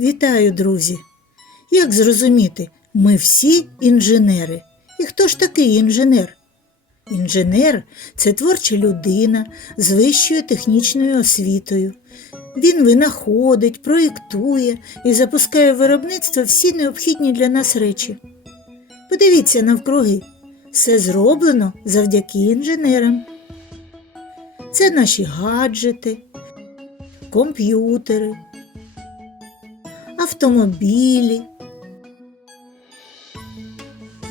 Вітаю, друзі! Як зрозуміти, ми всі інженери. І хто ж такий інженер? Інженер це творча людина з вищою технічною освітою. Він винаходить, проєктує і запускає в виробництво всі необхідні для нас речі. Подивіться навкруги, все зроблено завдяки інженерам. Це наші гаджети, комп'ютери, автомобілі,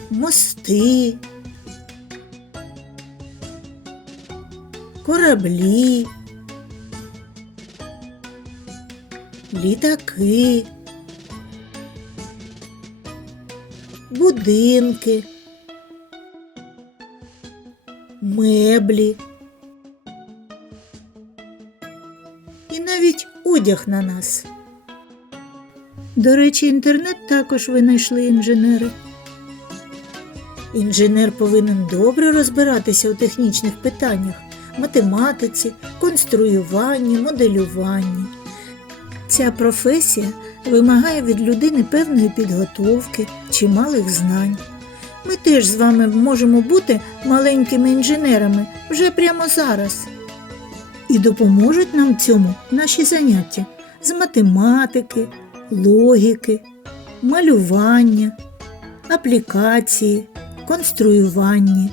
мости, кораблі, літаки, будинки, меблі. І навіть одяг на нас. До речі, інтернет також винайшли інженери. Інженер повинен добре розбиратися у технічних питаннях, математиці, конструюванні, моделюванні. Ця професія вимагає від людини певної підготовки, чималих знань. Ми теж з вами можемо бути маленькими інженерами вже прямо зараз. І допоможуть нам цьому наші заняття з математики, логіки, малювання, аплікації, конструювання.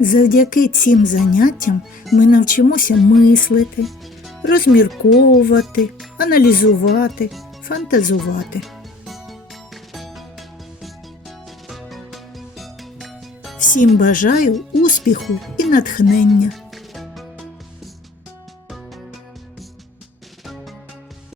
Завдяки цим заняттям ми навчимося мислити, розмірковувати, аналізувати, фантазувати. Всім бажаю успіху і натхнення.